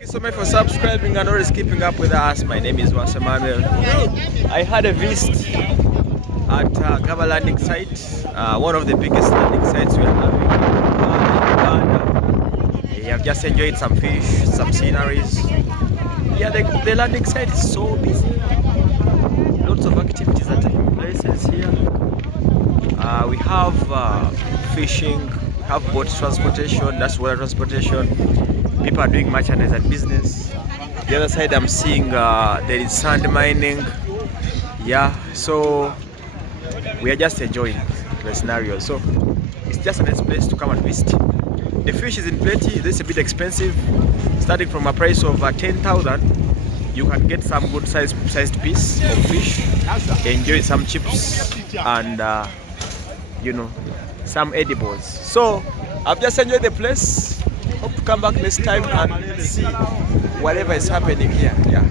you so much for subscribing and always keeping up with us. My name is Mwaalo. I had a visit at Ggaba landing site, one of the biggest landing sites we are having in Uganda. I've just enjoyed some fish, some sceneries. Yeah, the landing site is so busy. Lots of activities are taking places here. We have fishing, we have boat transportation, that's water transportation. People are doing merchandise and business. The other side I'm seeing there is sand mining. Yeah, so we are just enjoying the scenario. So it's just a nice place to come and visit. The fish is in plenty. This is a bit expensive. Starting from a price of 10,000, you can get some good sized piece of fish. Enjoy some chips and you know, some edibles. So I've just enjoyed the place. Hope to come back next time and see whatever is happening here. Yeah,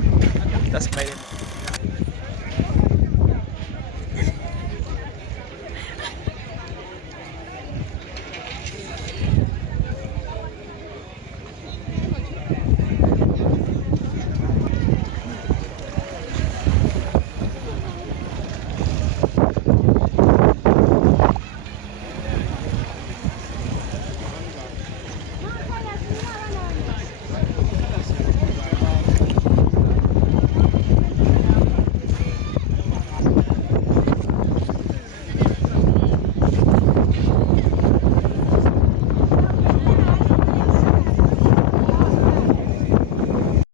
that's my name.